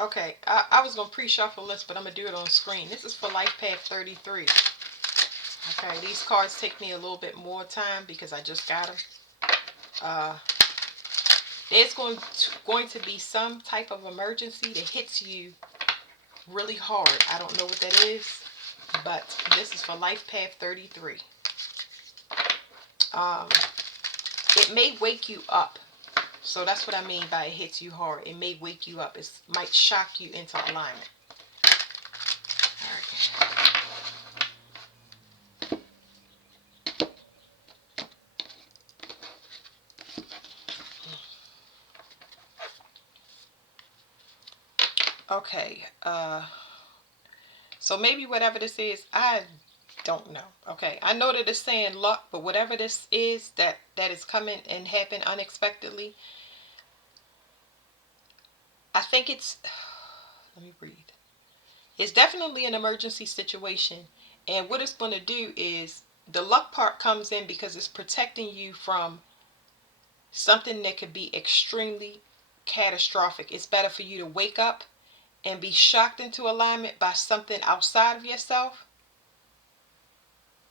Okay, I was going to pre-shuffle this, but I'm going to do it on screen. This is for Life Path 33. Okay, these cards take me a little bit more time because I just got them. Uh, there's going to be some type of emergency that hits you really hard. I don't know what that is, but this is for Life Path 33. Um, it may wake you up. So that's what I mean by it hits you hard. It may wake you up. It might shock you into alignment. All right. Okay. So maybe whatever this is, I don't know. Okay. I know that it's saying luck, but whatever this is that is coming and happen unexpectedly, I think it's. Let me read. It's definitely an emergency situation, and what it's going to do is the luck part comes in because it's protecting you from something that could be extremely catastrophic. It's better for you to wake up and be shocked into alignment by something outside of yourself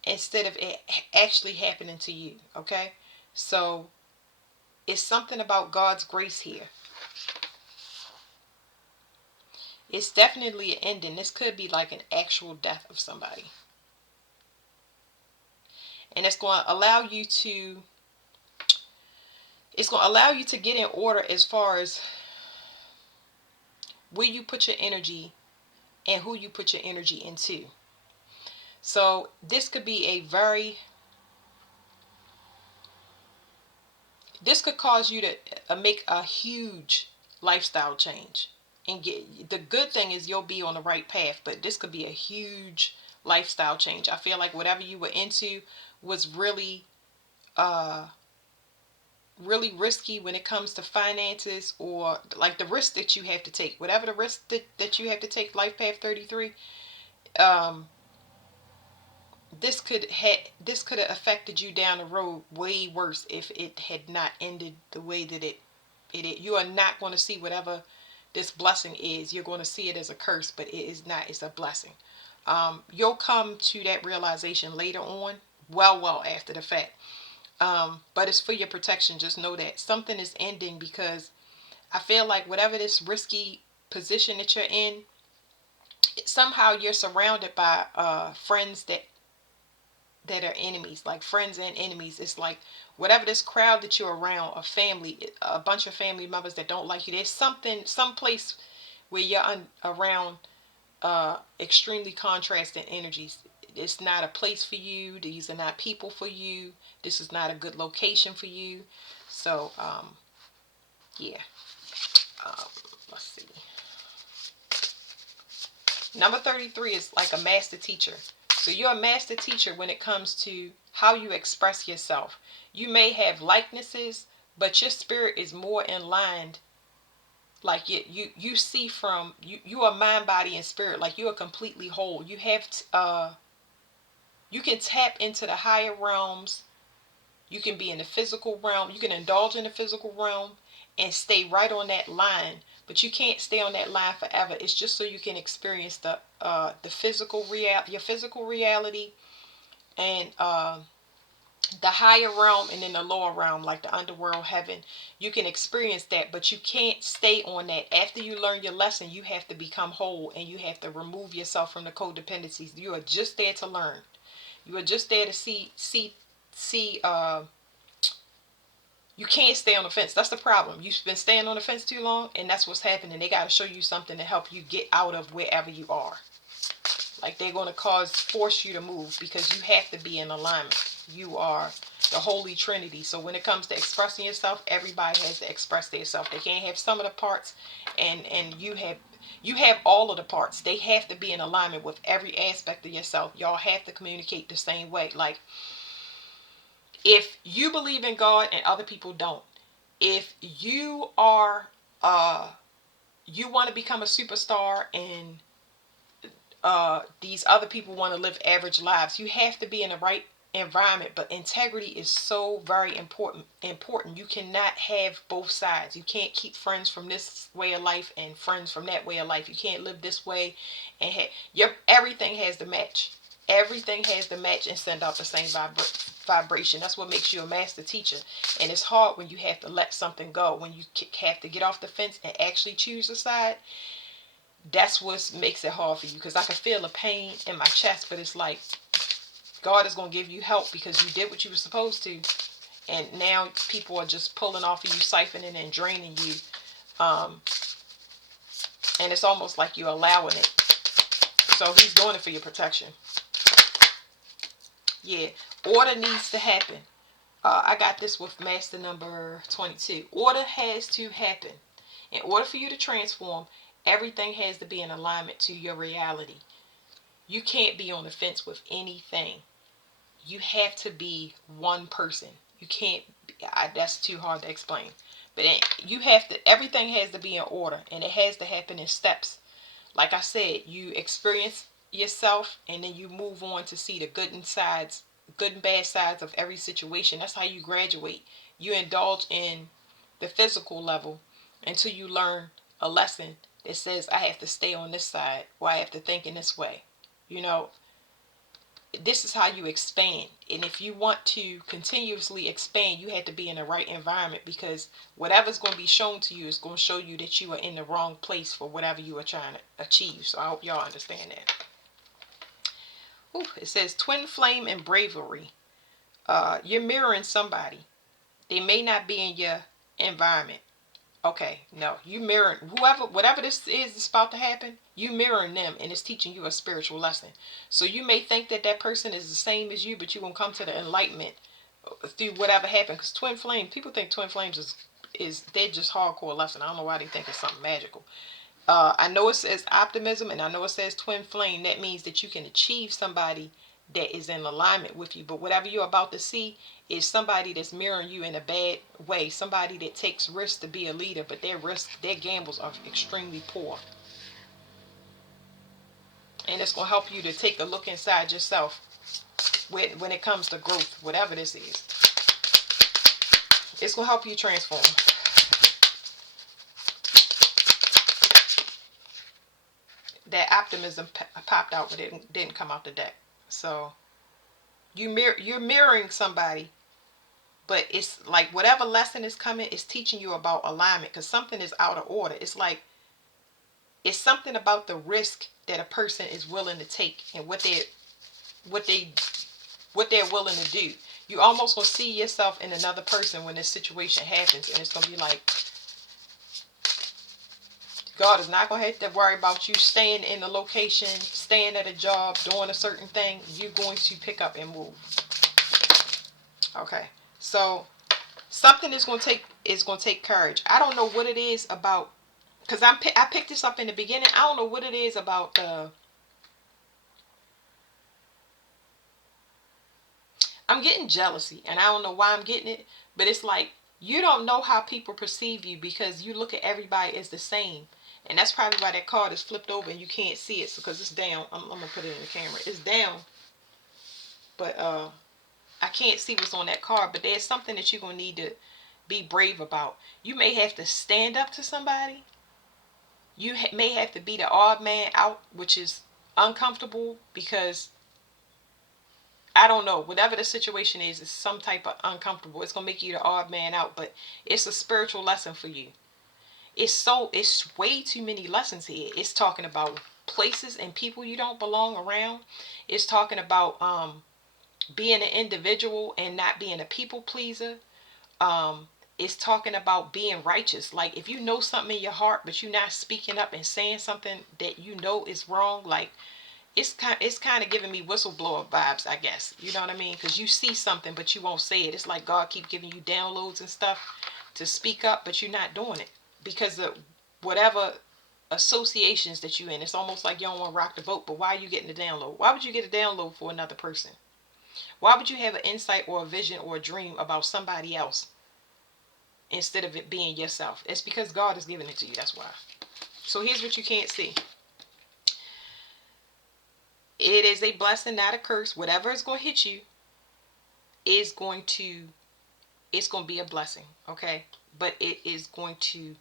instead of it actually happening to you. Okay? So it's something about God's grace here. It's definitely an ending. This could be like an actual death of somebody. And it's going to allow you to get in order as far as where you put your energy and who you put your energy into. So this could cause you to make a huge lifestyle change. And the good thing is you'll be on the right path, but this could be a huge lifestyle change. I feel like whatever you were into was uh really risky when it comes to finances, or like the risk that you have to take. Whatever the risk that you have to take, Life Path 33, um this could have affected you down the road way worse if it had not ended the way that it you are not going to see whatever this blessing is. You're going to see it as a curse, but it is not. It's a blessing. You'll come to that realization later on, well after the fact. But it's for your protection. Just know that something is ending, because I feel like whatever this risky position that you're in, somehow you're surrounded by friends that are enemies, like friends and enemies. It's like whatever this crowd that you're around, a bunch of family members that don't like you. There's some place where you're around extremely contrasting energies. It's not a place for you. These are not people for you. This is not a good location for you. So, yeah. Um, let's see. Number 33 is like a master teacher. So you're a master teacher when it comes to how you express yourself. You may have likenesses, but your spirit is more in line. Like you see from you are mind, body, and spirit. Like you are completely whole. You can tap into the higher realms. You can be in the physical realm. You can indulge in the physical realm and stay right on that line. But you can't stay on that line forever. It's just so you can experience your physical reality, and the higher realm, and then the lower realm, like the underworld, heaven. You can experience that, but you can't stay on that. After you learn your lesson, you have to become whole, and you have to remove yourself from the codependencies. You are just there to learn. You are just there to see. You can't stay on the fence. That's the problem. You've been staying on the fence too long, and that's what's happening. They got to show you something to help you get out of wherever you are. Like they're going to force you to move, because you have to be in alignment. You are the Holy Trinity. So when it comes to expressing yourself, everybody has to express themselves. They can't have some of the parts, and you have all of the parts. They have to be in alignment with every aspect of yourself. Y'all have to communicate the same way. Like if you believe in God and other people don't, if you want to become a superstar, and these other people want to live average lives, you have to be in the right environment. But integrity is so very important. You cannot have both sides. You can't keep friends from this way of life and friends from that way of life. You can't live this way and everything has to match. Everything has to match and send out the same vibration. That's what makes you a master teacher. And it's hard when you have to let something go, when you have to get off the fence and actually choose a side. That's what makes it hard for you, because I can feel a pain in my chest, but it's like God is going to give you help because you did what you were supposed to. And now people are just pulling off of you, siphoning and draining you. And it's almost like you're allowing it. So he's doing it for your protection. Yeah. Order needs to happen. I got this with master number 22. Order has to happen. In order for you to transform, everything has to be in alignment to your reality. You can't be on the fence with anything. You have to be one person. You can't, that's too hard to explain. But you have to, everything has to be in order, and it has to happen in steps. Like I said, you experience yourself and then you move on to see the good and bad sides of every situation. That's how you graduate. You indulge in the physical level until you learn a lesson that says, I have to stay on this side, or I have to think in this way. You know, this is how you expand. And if you want to continuously expand, you have to be in the right environment, because whatever's going to be shown to you is going to show you that you are in the wrong place for whatever you are trying to achieve. So I hope y'all understand that. Ooh, it says twin flame and bravery. You're mirroring somebody. They may not be in your environment. Okay, no, you mirroring whatever this is that's about to happen. You mirroring them, and it's teaching you a spiritual lesson. So you may think that that person is the same as you, but you won't come to the enlightenment through whatever happened. Because twin flame, people think twin flames is they're just hardcore lesson. I don't know why they think it's something magical. I know it says optimism, and I know it says twin flame. That means that you can achieve somebody that is in alignment with you. But whatever you're about to see is somebody that's mirroring you in a bad way. Somebody that takes risks to be a leader, but their gambles are extremely poor. And it's going to help you to take a look inside yourself when it comes to growth, whatever this is. It's going to help you transform. That optimism popped out, but it didn't come out the deck. So you're mirroring somebody, but it's like whatever lesson is coming is teaching you about alignment, because something is out of order. It's like it's something about the risk that a person is willing to take and what they're willing to do. You almost gonna see yourself in another person when this situation happens, and it's gonna be like God is not gonna have to worry about you staying in a location, staying at a job, doing a certain thing. You're going to pick up and move. Okay, so something is going to take courage. I don't know what it is about, because I picked this up in the beginning. I don't know what it is about I'm getting jealousy, and I don't know why I'm getting it, but it's like you don't know how people perceive you because you look at everybody as the same. And that's probably why that card is flipped over and you can't see it, because it's down. I'm going to put it in the camera. It's down, but I can't see what's on that card. But there's something that you're going to need to be brave about. You may have to stand up to somebody. You may have to be the odd man out, which is uncomfortable, because I don't know, whatever the situation is, it's some type of uncomfortable. It's going to make you the odd man out, but it's a spiritual lesson for you. It's way too many lessons here. It's talking about places and people you don't belong around. It's talking about being an individual and not being a people pleaser. It's talking about being righteous. Like if you know something in your heart, but you're not speaking up and saying something that you know is wrong, like it's kind of giving me whistleblower vibes, I guess. You know what I mean? Because you see something, but you won't say it. It's like God keep giving you downloads and stuff to speak up, but you're not doing it because of whatever associations that you're in. It's almost like you don't want to rock the boat, but why are you getting the download? Why would you get a download for another person? Why would you have an insight or a vision or a dream about somebody else instead of it being yourself? It's because God is giving it to you. That's why. So here's what you can't see. It is a blessing, not a curse. Whatever is going to hit you, is going to, it's going to be a blessing, okay? But it is going to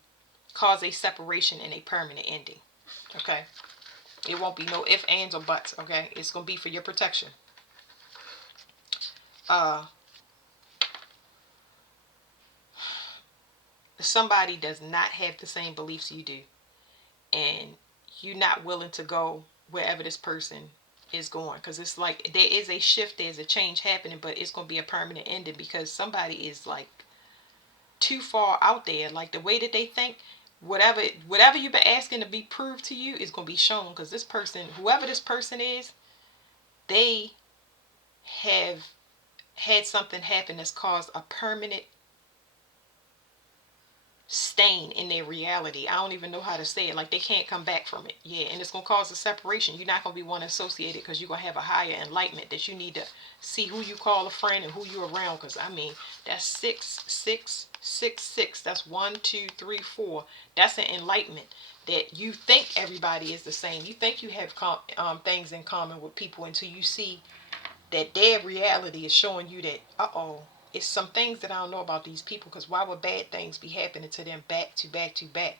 cause a separation and a permanent ending, okay? It won't be no ifs, ands, or buts, okay? It's going to be for your protection. Uh, somebody does not have the same beliefs you do, and you're not willing to go wherever this person is going, because it's like there is a shift, there's a change happening, but it's going to be a permanent ending because somebody is like too far out there. Like the way that they think, whatever you've been asking to be proved to you is going to be shown, because this person, whoever this person is, they have had something happen that's caused a permanent stain in their reality. I don't even know how to say it. Like they can't come back from it. Yeah, and it's gonna cause a separation. You're not gonna be one associated, because you're gonna have a higher enlightenment that you need to see who you call a friend and who you're around. Because I mean, that's 6 6 6 6. That's 1 2 3 4. That's an enlightenment. That you think everybody is the same. You think you have things in common with people until you see that their reality is showing you that, it's some things that I don't know about these people, because why would bad things be happening to them back to back to back,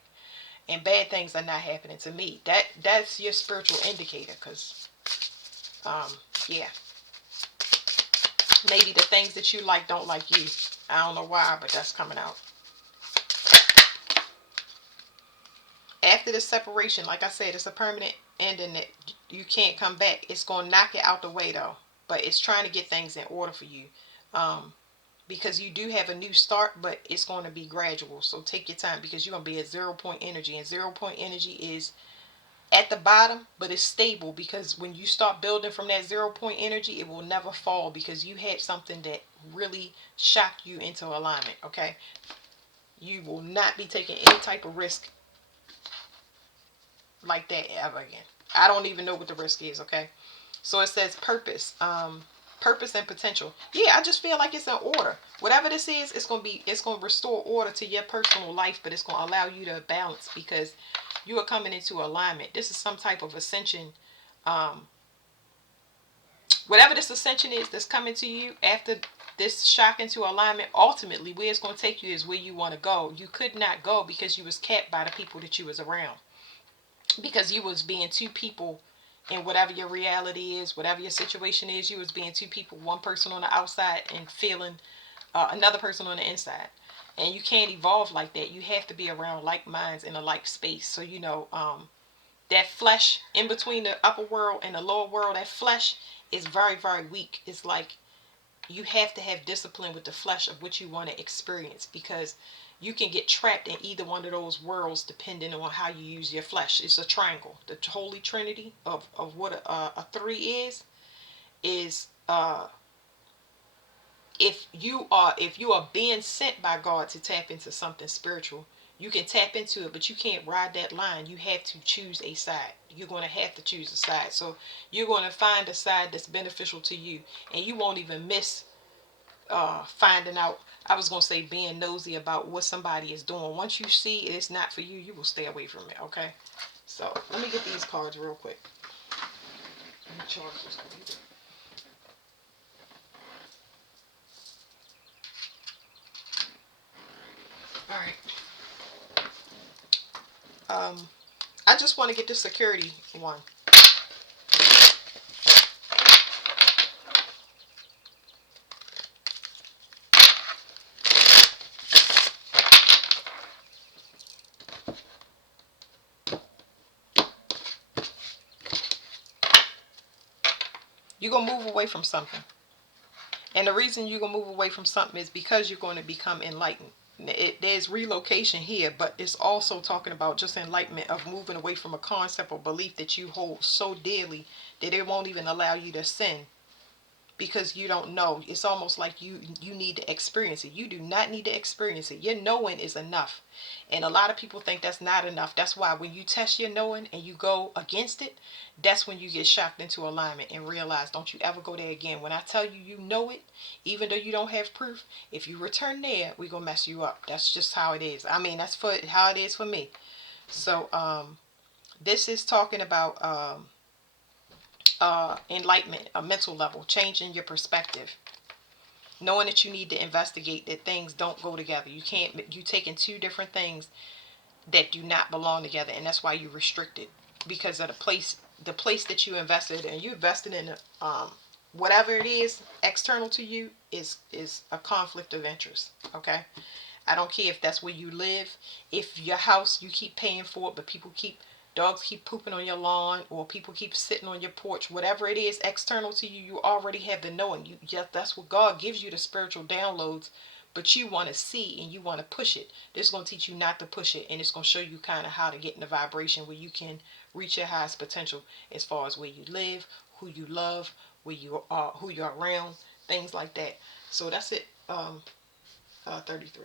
and bad things are not happening to me? That's your spiritual indicator, because yeah, maybe the things that you like don't like you. I don't know why, but that's coming out. After the separation, like I said, it's a permanent ending that you can't come back. It's going to knock it out the way though, but it's trying to get things in order for you. Because you do have a new start, but it's going to be gradual. So take your time, because you're going to be at 0 point energy, and 0 point energy is at the bottom, but it's stable, because when you start building from that 0 point energy, it will never fall, because you had something that really shocked you into alignment, okay? You will not be taking any type of risk like that ever again. I don't even know what the risk is, okay? So it says purpose. Purpose and potential. Yeah, I just feel like it's in order. Whatever this is, it's gonna restore order to your personal life, but it's gonna allow you to balance, because you are coming into alignment. This is some type of ascension. Um, Whatever this ascension is that's coming to you after this shock into alignment, ultimately where it's gonna take you is where you want to go. You could not go because you was capped by the people that you was around, because you was being two people in whatever your reality is, whatever your situation is. You was being two people, one person on the outside and feeling another person on the inside, and you can't evolve like that. You have to be around like minds in a like space. So that flesh in between the upper world and the lower world, that flesh is very, very weak. It's like you have to have discipline with the flesh of what you want to experience, because you can get trapped in either one of those worlds depending on how you use your flesh. It's a triangle. The holy trinity of what a three is if you are being sent by God to tap into something spiritual, you can tap into it, but you can't ride that line. You have to choose a side. You're going to have to choose a side. So you're going to find a side that's beneficial to you, and you won't even miss finding out. I was going to say being nosy about what somebody is doing. Once you see it's not for you, you will stay away from it, okay? So let me get these cards real quick. Let me charge this computer. All right. I just want to get the security one. You're going to move away from something. And the reason you're going to move away from something is because you're going to become enlightened. There's relocation here, but it's also talking about just enlightenment of moving away from a concept or belief that you hold so dearly that it won't even allow you to sin, because you don't know. It's almost like you need to experience it. You do not need to experience it. Your knowing is enough, and a lot of people think that's not enough. That's why when you test your knowing and you go against it, that's when you get shocked into alignment and realize, don't you ever go there again. When I tell you you know it, even though you don't have proof, if you return there, we gonna mess you up. That's just how it is. I mean, that's for how it is for me. So this is talking about enlightenment, a mental level, changing your perspective. knowing that you need to investigate that things don't go together. You can't, you taking two different things that do not belong together, and that's why you're restricted, because of the place that you invested, and you invested in whatever it is external to you is a conflict of interest. Okay, I don't care if that's where you live. If your house, you keep paying for it, but dogs keep pooping on your lawn, or people keep sitting on your porch, whatever it is external to you, you already have the knowing. That's what God gives you, the spiritual downloads, but you want to see and you want to push it. This is going to teach you not to push it, and it's going to show you kind of how to get in the vibration where you can reach your highest potential, as far as where you live, who you love, where you are, who you're around, things like that. So that's it. 33.